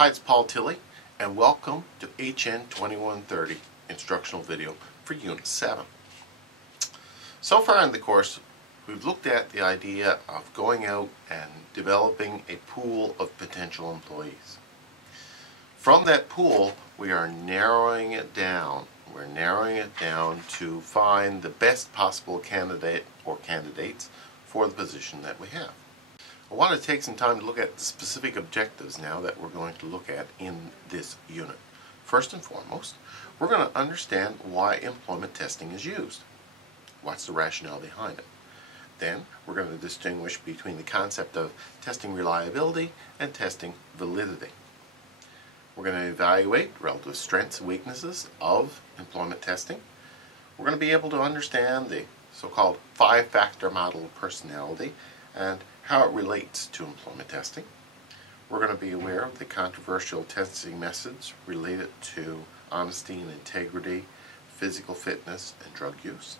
Hi, it's Paul Tilley, and welcome to HN2130 instructional video for Unit 7. So far in the course, we've looked at the idea of going out and developing a pool of potential employees. From that pool, we are narrowing it down. We're narrowing it down to find the best possible candidate or candidates for the position that we have. I want to take some time to look at the specific objectives now that we're going to look at in this unit. First and foremost, we're going to understand why employment testing is used. What's the rationale behind it? Then we're going to distinguish between the concept of testing reliability and testing validity. We're going to evaluate relative strengths and weaknesses of employment testing. We're going to be able to understand the so-called 5-factor model of personality and how it relates to employment testing. We're going to be aware of the controversial testing methods related to honesty and integrity, physical fitness, and drug use.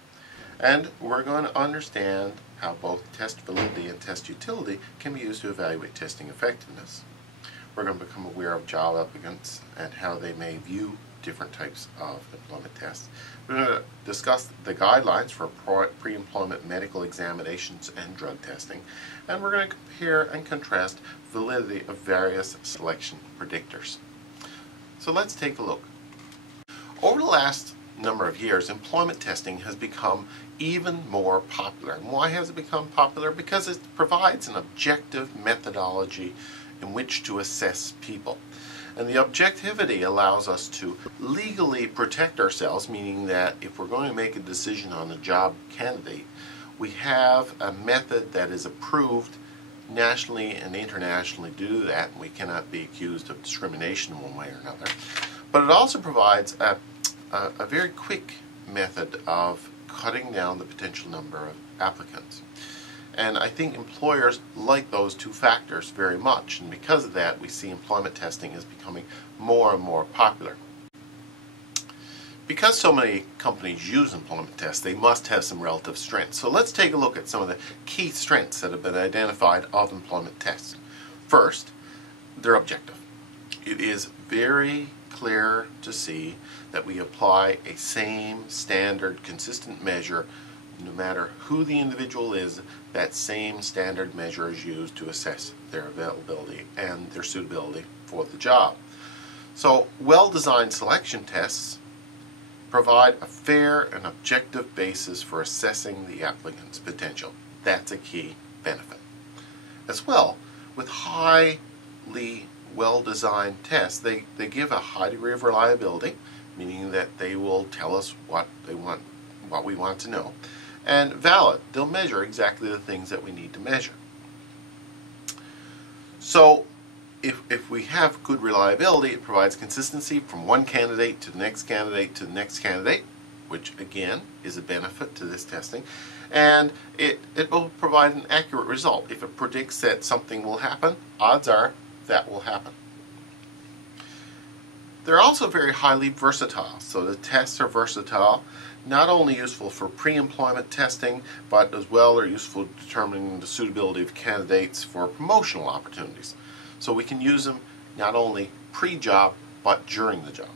And we're going to understand how both test validity and test utility can be used to evaluate testing effectiveness. We're going to become aware of job applicants and how they may view different types of employment tests. We're going to discuss the guidelines for pre-employment medical examinations and drug testing, and we're going to compare and contrast validity of various selection predictors. So let's take a look. Over the last number of years, employment testing has become even more popular. And why has it become popular? Because it provides an objective methodology in which to assess people. And the objectivity allows us to legally protect ourselves, meaning that if we're going to make a decision on a job candidate, we have a method that is approved nationally and internationally to do that, and we cannot be accused of discrimination one way or another. But it also provides a very quick method of cutting down the potential number of applicants. And I think employers like those two factors very much, and because of that we see employment testing is becoming more and more popular. Because so many companies use employment tests, they must have some relative strengths. So let's take a look at some of the key strengths that have been identified of employment tests. First, they're objective. It is very clear to see that we apply a same standard consistent measure. No matter who the individual is, that same standard measure is used to assess their availability and their suitability for the job. So well-designed selection tests provide a fair and objective basis for assessing the applicant's potential. That's a key benefit. As well, with highly well-designed tests, they give a high degree of reliability, meaning that they will tell us what we want to know. And valid, they'll measure exactly the things that we need to measure. So if we have good reliability, it provides consistency from one candidate to the next candidate to the next candidate, which again is a benefit to this testing, and it will provide an accurate result. If it predicts that something will happen, odds are that will happen. They're also very highly versatile, so the tests are versatile, not only useful for pre-employment testing, but as well are useful in determining the suitability of candidates for promotional opportunities. So we can use them not only pre-job, but during the job.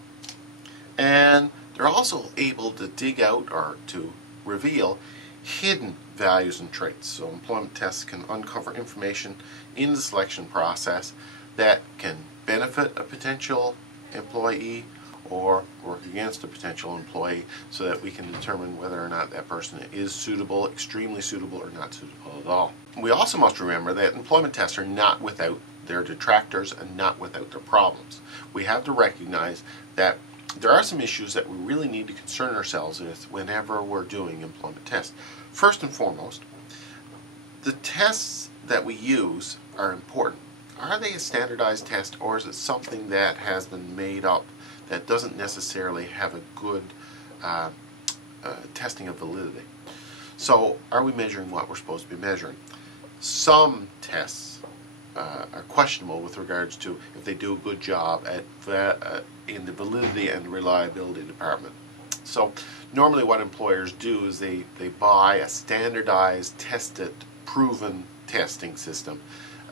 And they're also able to dig out or to reveal hidden values and traits. So employment tests can uncover information in the selection process that can benefit a potential employee or work against a potential employee, so that we can determine whether or not that person is suitable, extremely suitable, or not suitable at all. We also must remember that employment tests are not without their detractors and not without their problems. We have to recognize that there are some issues that we really need to concern ourselves with whenever we're doing employment tests. First and foremost, the tests that we use are important. Are they a standardized test, or is it something that has been made up that doesn't necessarily have a good testing of validity? So are we measuring what we're supposed to be measuring? Some tests are questionable with regards to if they do a good job at in the validity and reliability department. So normally what employers do is they buy a standardized, tested, proven testing system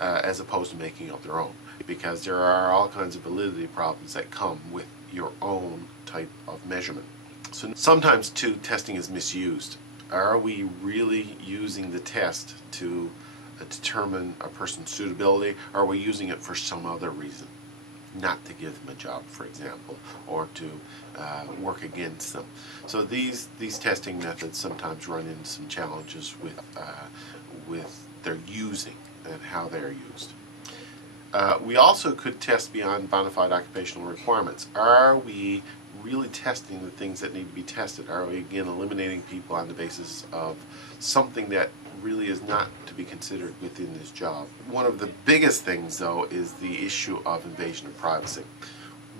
as opposed to making up their own. because there are all kinds of validity problems that come with your own type of measurement. So sometimes too, testing is misused. Are we really using the test to determine a person's suitability, or are we using it for some other reason? Not to give them a job, for example, or to work against them. So these testing methods sometimes run into some challenges with their using and how they are used. We also could test beyond bona fide occupational requirements. Are we really testing the things that need to be tested? Are we again eliminating people on the basis of something that really is not to be considered within this job? One of the biggest things though is the issue of invasion of privacy.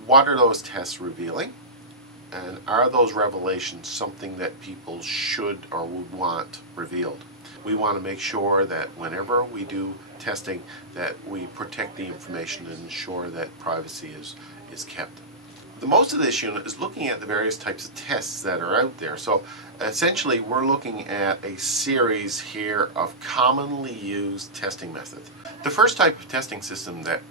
What are those tests revealing? And are those revelations something that people should or would want revealed? We want to make sure that whenever we do testing that we protect the information and ensure that privacy is kept. The most of this unit is looking at the various types of tests that are out there. So essentially we're looking at a series here of commonly used testing methods. The first type of testing system that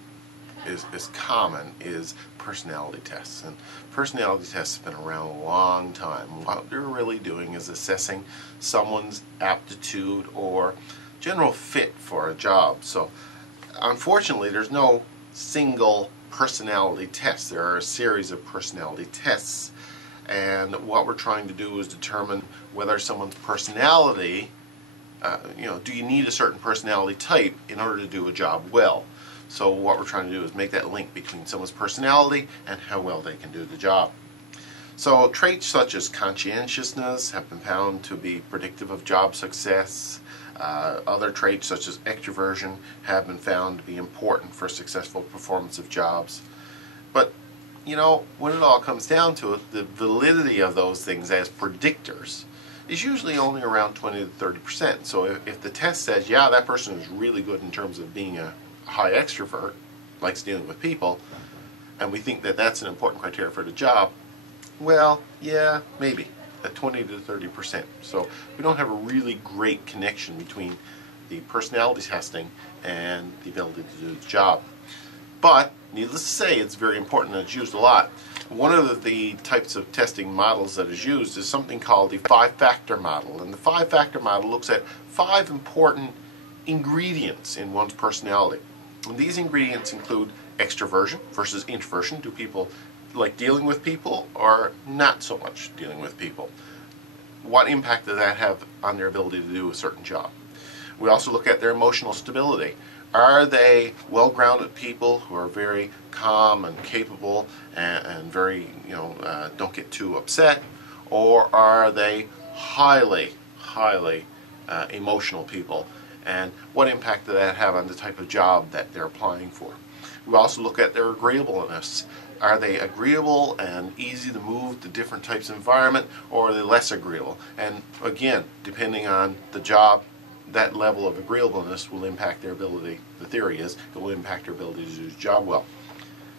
is common is personality tests. And personality tests have been around a long time. What they're really doing is assessing someone's aptitude or general fit for a job. So unfortunately there's no single personality test. There are a series of personality tests, and what we're trying to do is determine whether someone's personality, do you need a certain personality type in order to do a job well? So what we're trying to do is make that link between someone's personality and how well they can do the job. So traits such as conscientiousness have been found to be predictive of job success. Other traits such as extroversion have been found to be important for successful performance of jobs. But when it all comes down to it, the validity of those things as predictors is usually only around 20 to 30%. So if the test says, yeah, that person is really good in terms of being a high extrovert, likes dealing with people, and we think that that's an important criteria for the job, well, yeah, maybe at 20 to 30%. So we don't have a really great connection between the personality testing and the ability to do the job. But needless to say, it's very important and it's used a lot. One of the types of testing models that is used is something called the 5-factor model. And the 5-factor model looks at 5 important ingredients in one's personality. And these ingredients include extroversion versus introversion. Do people like dealing with people or not so much dealing with people? What impact does that have on their ability to do a certain job? We also look at their emotional stability. Are they well-grounded people who are very calm and capable and very, don't get too upset? Or are they highly emotional people? And what impact does that have on the type of job that they're applying for? We also look at their agreeableness. Are they agreeable and easy to move to different types of environment, or are they less agreeable? And again, depending on the job, that level of agreeableness will impact their ability, the theory is, it will impact their ability to do the job well.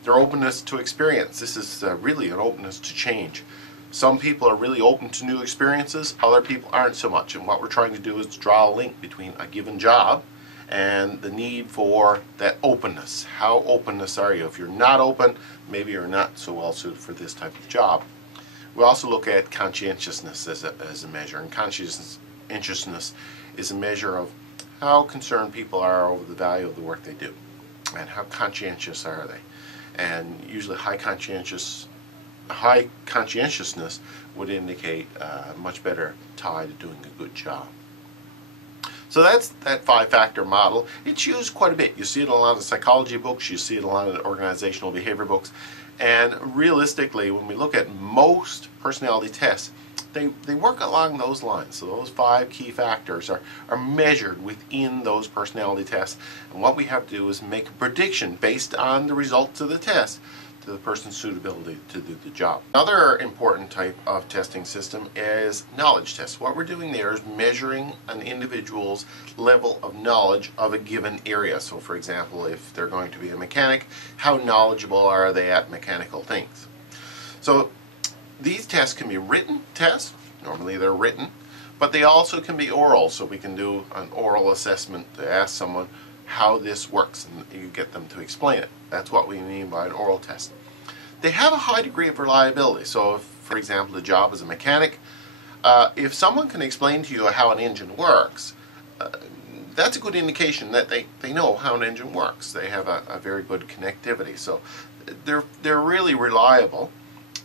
Their openness to experience. This is really an openness to change. Some people are really open to new experiences, other people aren't so much. And what we're trying to do is draw a link between a given job and the need for that openness. How openness are you? If you're not open, maybe you're not so well suited for this type of job. We also look at conscientiousness as a measure, and conscientiousness is a measure of how concerned people are over the value of the work they do, and how conscientious are they. And usually high conscientiousness would indicate a much better tie to doing a good job. So that's that 5-factor model. It's used quite a bit. You see it in a lot of psychology books, you see it in a lot of organizational behavior books, and realistically, when we look at most personality tests, they work along those lines. So those 5 key factors are measured within those personality tests, and what we have to do is make a prediction based on the results of the test to the person's suitability to do the job. Another important type of testing system is knowledge tests. What we're doing there is measuring an individual's level of knowledge of a given area. So for example, if they're going to be a mechanic, how knowledgeable are they at mechanical things? So these tests can be written tests, normally they're written, but they also can be oral. So we can do an oral assessment to ask someone, how this works, and you get them to explain it. That's what we mean by an oral test. They have a high degree of reliability. So if, for example, the job is a mechanic, if someone can explain to you how an engine works, that's a good indication that they know how an engine works. They have a very good connectivity. So they're really reliable.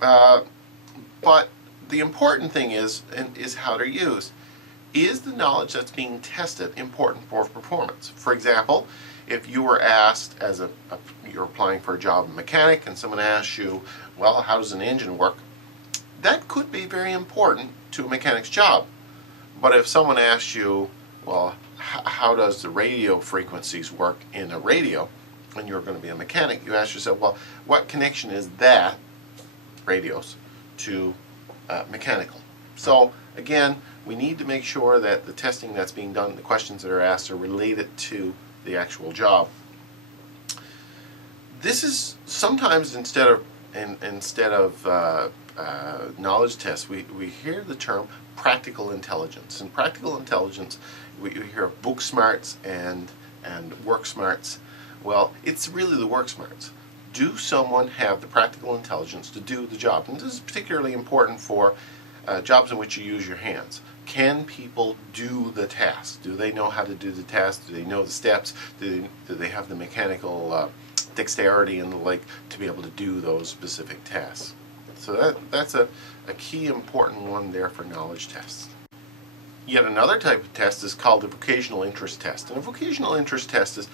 But the important thing is how they're used. Is the knowledge that's being tested important for performance? For example, if you were asked you're applying for a job in mechanic and someone asks you, well, how does an engine work? That could be very important to a mechanic's job. But if someone asks you, well, how does the radio frequencies work in a radio, and you're going to be a mechanic, you ask yourself, well, what connection is that, radios, to mechanical? So again, we need to make sure that the testing that's being done, the questions that are asked, are related to the actual job. This is sometimes instead of knowledge tests, we hear the term practical intelligence. And practical intelligence, we hear of book smarts and work smarts. Well, it's really the work smarts. Do someone have the practical intelligence to do the job? And this is particularly important for jobs in which you use your hands. Can people do the task? Do they know how to do the task? Do they know the steps? Do they have the mechanical dexterity and the like to be able to do those specific tasks? So that's a key important one there for knowledge tests. Yet another type of test is called the vocational interest test. And a vocational interest test is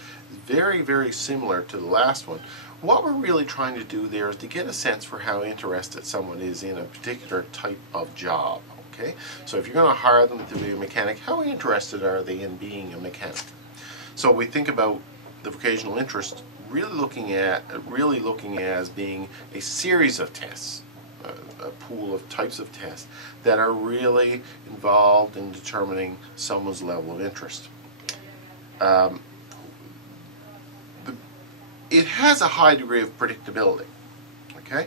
very, very similar to the last one. What we're really trying to do there is to get a sense for how interested someone is in a particular type of job. Okay? So if you're going to hire them to be a mechanic, how interested are they in being a mechanic? So we think about the vocational interest really looking at as being a series of tests, a pool of types of tests that are really involved in determining someone's level of interest. It has a high degree of predictability, okay?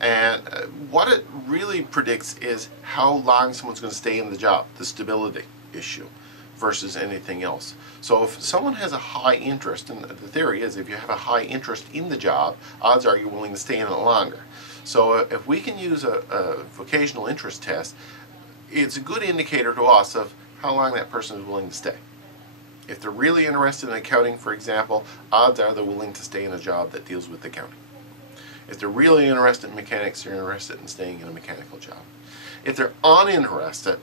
And what it really predicts is how long someone's going to stay in the job, the stability issue, versus anything else. So if someone has a high interest, and the theory is if you have a high interest in the job, odds are you're willing to stay in it longer. So if we can use a vocational interest test, it's a good indicator to us of how long that person is willing to stay. If they're really interested in accounting, for example, odds are they're willing to stay in a job that deals with accounting. If they're really interested in mechanics, they're interested in staying in a mechanical job. If they're uninterested,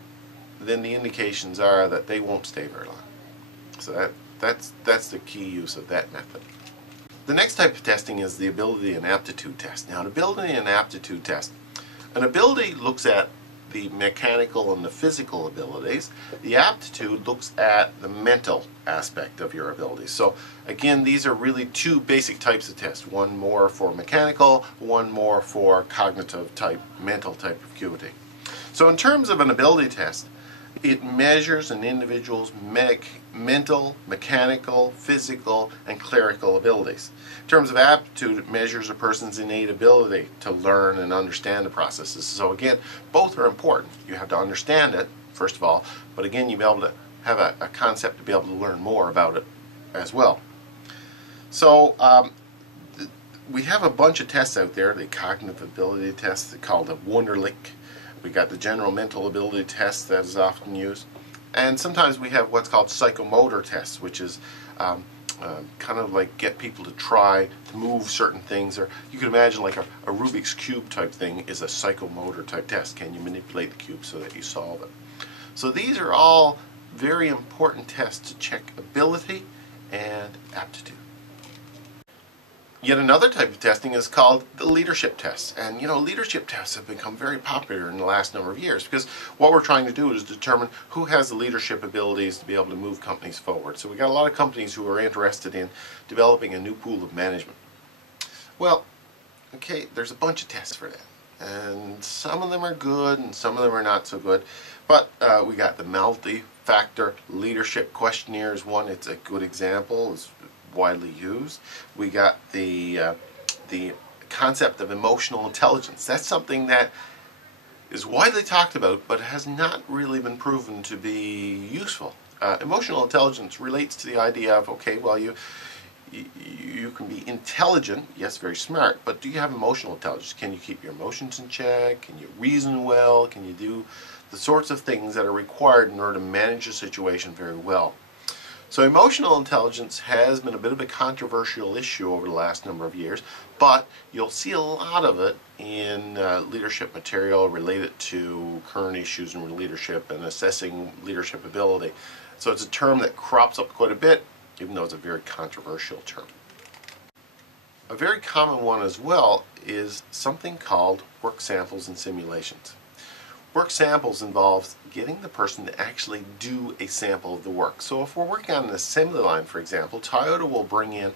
then the indications are that they won't stay very long. So that's the key use of that method. The next type of testing is the ability and aptitude test. Now, an ability and aptitude test. An ability looks at the mechanical and the physical abilities. The aptitude looks at the mental aspect of your abilities. So again, these are really two basic types of tests. One more for mechanical, one more for cognitive type, mental type of acuity. So in terms of an ability test, it measures an individual's mental, mechanical, physical, and clerical abilities. In terms of aptitude, it measures a person's innate ability to learn and understand the processes. So again, both are important. You have to understand it, first of all, but again, you'll be able to have a concept to be able to learn more about it as well. So we have a bunch of tests out there. The cognitive ability tests, called the Wonderlic. We got the general mental ability test that is often used. And sometimes we have what's called psychomotor tests, which is kind of like get people to try to move certain things. Or you can imagine like a Rubik's Cube type thing is a psychomotor type test. Can you manipulate the cube so that you solve it? So these are all very important tests to check ability and aptitude. Yet another type of testing is called the leadership tests. And you know, leadership tests have become very popular in the last number of years because what we're trying to do is determine who has the leadership abilities to be able to move companies forward. So we got a lot of companies who are interested in developing a new pool of management. Well, okay, there's a bunch of tests for that. And some of them are good and some of them are not so good. But we got the multi-factor leadership questionnaire is one. It's a good example. It's widely used. We got the concept of emotional intelligence. That's something that is widely talked about, but has not really been proven to be useful. Emotional intelligence relates to the idea of, okay, well, you can be intelligent, yes, very smart, but do you have emotional intelligence? Can you keep your emotions in check? Can you reason well? Can you do the sorts of things that are required in order to manage a situation very well? So emotional intelligence has been a bit of a controversial issue over the last number of years, but you'll see a lot of it in leadership material related to current issues in leadership and assessing leadership ability. So it's a term that crops up quite a bit, even though it's a very controversial term. A very common one as well is something called work samples and simulations. Work samples involves getting the person to actually do a sample of the work. So if we're working on an assembly line, for example, Toyota will bring in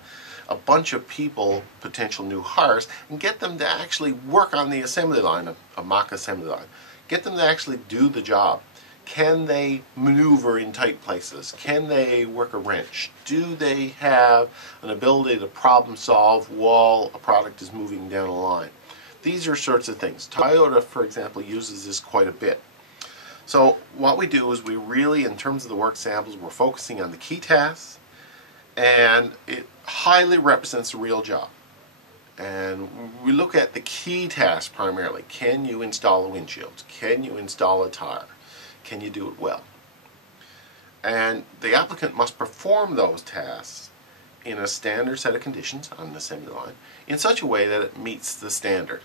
a bunch of people, potential new hires, and get them to actually work on the assembly line, a mock assembly line. Get them to actually do the job. Can they maneuver in tight places? Can they work a wrench? Do they have an ability to problem solve while a product is moving down a line? These are sorts of things. Toyota, for example, uses this quite a bit. So what we do is we really, in terms of the work samples, we're focusing on the key tasks, and it highly represents a real job. And we look at the key tasks primarily. Can you install a windshield? Can you install a tire? Can you do it well? And the applicant must perform those tasks in a standard set of conditions on an assembly line in such a way that it meets the standard.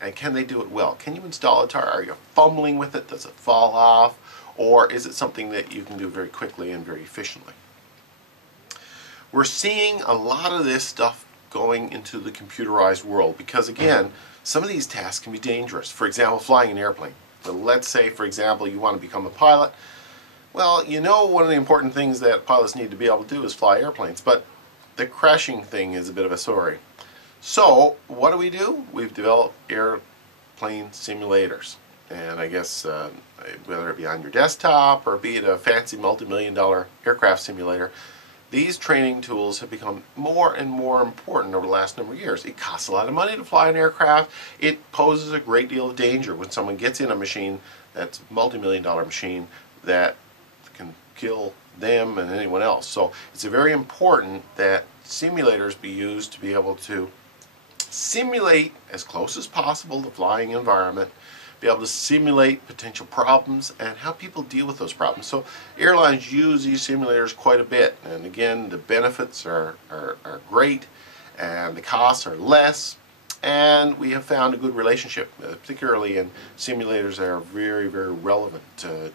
And can they do it well? Can you install a tire? Are you fumbling with it? Does it fall off? Or is it something that you can do very quickly and very efficiently? We're seeing a lot of this stuff going into the computerized world because, again, some of these tasks can be dangerous. For example, flying an airplane. So let's say, for example, you want to become a pilot. Well, you know, one of the important things that pilots need to be able to do is fly airplanes, but the crashing thing is a bit of a story. So what do? We've developed airplane simulators. And I guess whether it be on your desktop or be it a fancy multi-million-dollar aircraft simulator, these training tools have become more and more important over the last number of years. It costs a lot of money to fly an aircraft. It poses a great deal of danger when someone gets in a machine that's a multi-million-dollar machine that can kill them and anyone else. So it's very important that simulators be used to be able to simulate as close as possible the flying environment, be able to simulate potential problems and how people deal with those problems. So airlines use these simulators quite a bit, and again, the benefits are great and the costs are less, and we have found a good relationship, particularly in simulators that are very, very relevant to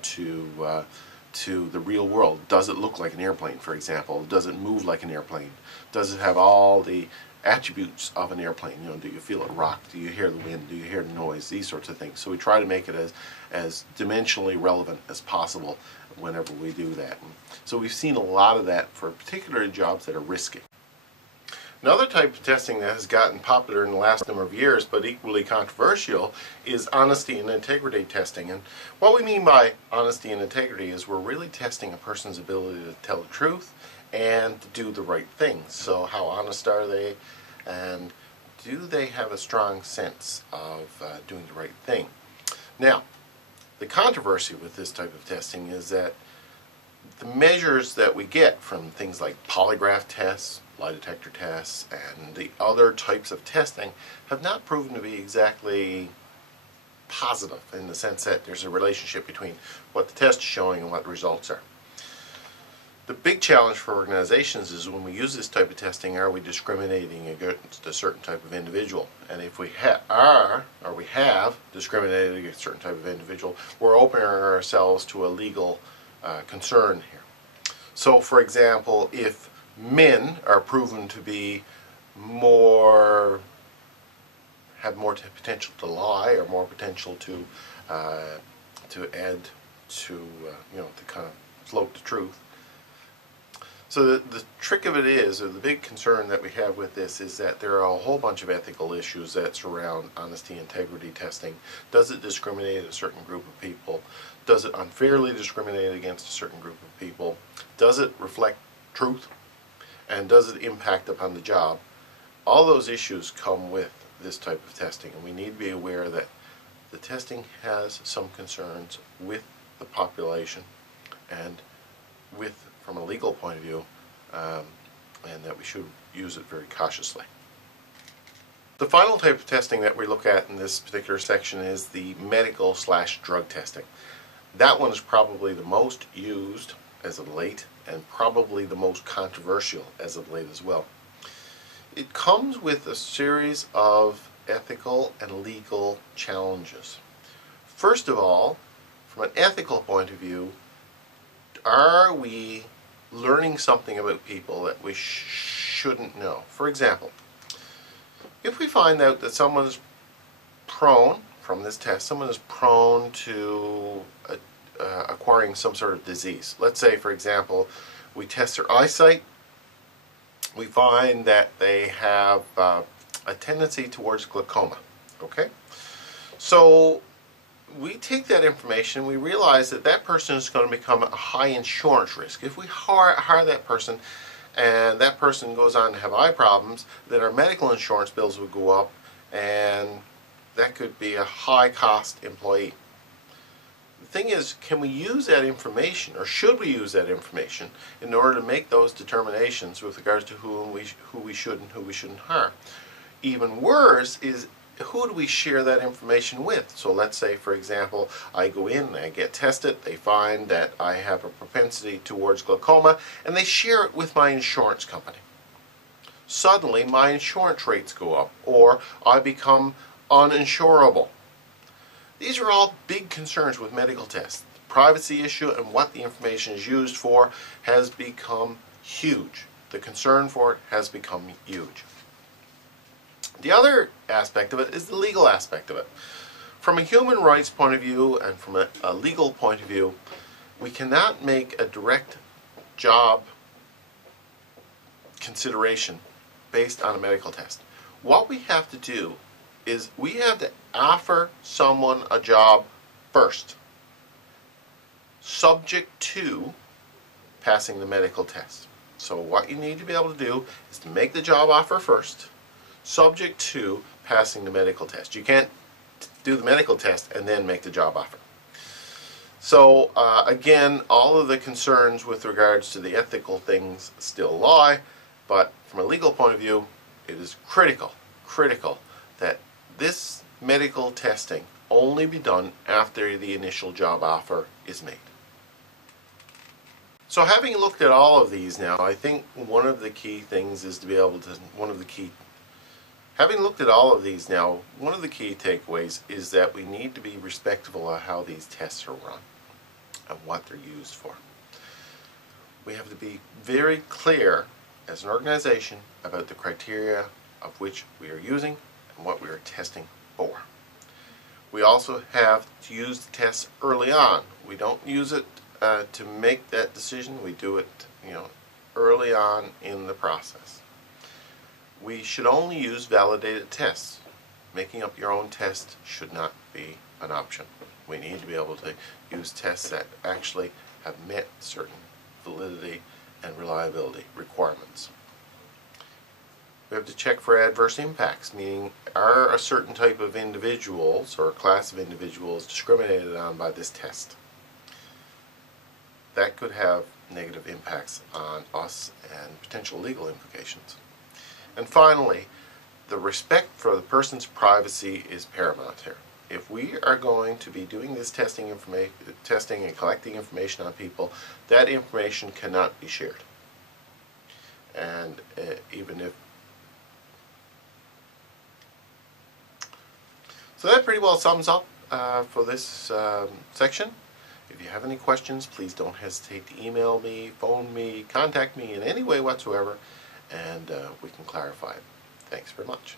the real world. Does it look like an airplane, for example? Does it move like an airplane? Does it have all the attributes of an airplane? You know, do you feel it rock? Do you hear the wind? Do you hear the noise? These sorts of things. So we try to make it as dimensionally relevant as possible whenever we do that. And so we've seen a lot of that for particular jobs that are risky. Another type of testing that has gotten popular in the last number of years, but equally controversial, is honesty and integrity testing. And what we mean by honesty and integrity is we're really testing a person's ability to tell the truth and to do the right thing. So how honest are they, and do they have a strong sense of doing the right thing? Now, the controversy with this type of testing is that the measures that we get from things like polygraph tests, lie detector tests, and the other types of testing have not proven to be exactly positive in the sense that there's a relationship between what the test is showing and what the results are. The big challenge for organizations is when we use this type of testing, are we discriminating against a certain type of individual? And if we have discriminated against a certain type of individual, we're opening ourselves to a legal concern here. So, for example, if men are proven to be have more potential to lie, or more potential to add to to kind of float the truth. So the trick of it is, or the big concern that we have with this, is that there are a whole bunch of ethical issues that surround honesty integrity testing. Does it discriminate a certain group of people? Does it unfairly discriminate against a certain group of people? Does it reflect truth? And does it impact upon the job? All those issues come with this type of testing, and we need to be aware that the testing has some concerns with the population, and from a legal point of view, and that we should use it very cautiously. The final type of testing that we look at in this particular section is the medical/drug testing. That one is probably the most used as of late, and probably the most controversial as of late as well. It comes with a series of ethical and legal challenges. First of all, from an ethical point of view, are we learning something about people that we shouldn't know? For example, if we find out that someone is prone, from this test, someone is prone to acquiring some sort of disease. Let's say, for example, we test their eyesight. We find that they have a tendency towards glaucoma. Okay? So we take that information, we realize that that person is going to become a high insurance risk. If we hire that person and that person goes on to have eye problems, then our medical insurance bills would go up, and that could be a high cost employee. The thing is, can we use that information, or should we use that information, in order to make those determinations with regards to who we should and who we shouldn't hire? Even worse is, who do we share that information with? So let's say, for example, I go in, I get tested, they find that I have a propensity towards glaucoma, and they share it with my insurance company. Suddenly my insurance rates go up, or I become uninsurable. These are all big concerns with medical tests. The privacy issue and what the information is used for has become huge. The concern for it has become huge. The other aspect of it is the legal aspect of it. From a human rights point of view and from a legal point of view, we cannot make a direct job consideration based on a medical test. What we have to do is we have to offer someone a job first, subject to passing the medical test. So what you need to be able to do is to make the job offer first, subject to passing the medical test. You can't do the medical test and then make the job offer. So again, all of the concerns with regards to the ethical things still lie, but from a legal point of view, it is critical that this medical testing only be done after the initial job offer is made. So having looked at all of these now, I think one of the key things is to be able to, having looked at all of these now, one of the key takeaways is that we need to be respectful of how these tests are run and what they're used for. We have to be very clear as an organization about the criteria of which we are using and what we are testing for. We also have to use the tests early on. We don't use it to make that decision. We do it, early on in the process. We should only use validated tests. Making up your own test should not be an option. We need to be able to use tests that actually have met certain validity and reliability requirements. We have to check for adverse impacts, meaning are a certain type of individuals or a class of individuals discriminated on by this test? That could have negative impacts on us and potential legal implications. And finally, the respect for the person's privacy is paramount here. If we are going to be doing this testing and collecting information on people, that information cannot be shared. And even if so, that pretty well sums up for this section. If you have any questions, please don't hesitate to email me, phone me, contact me in any way whatsoever, and we can clarify it. Thanks very much.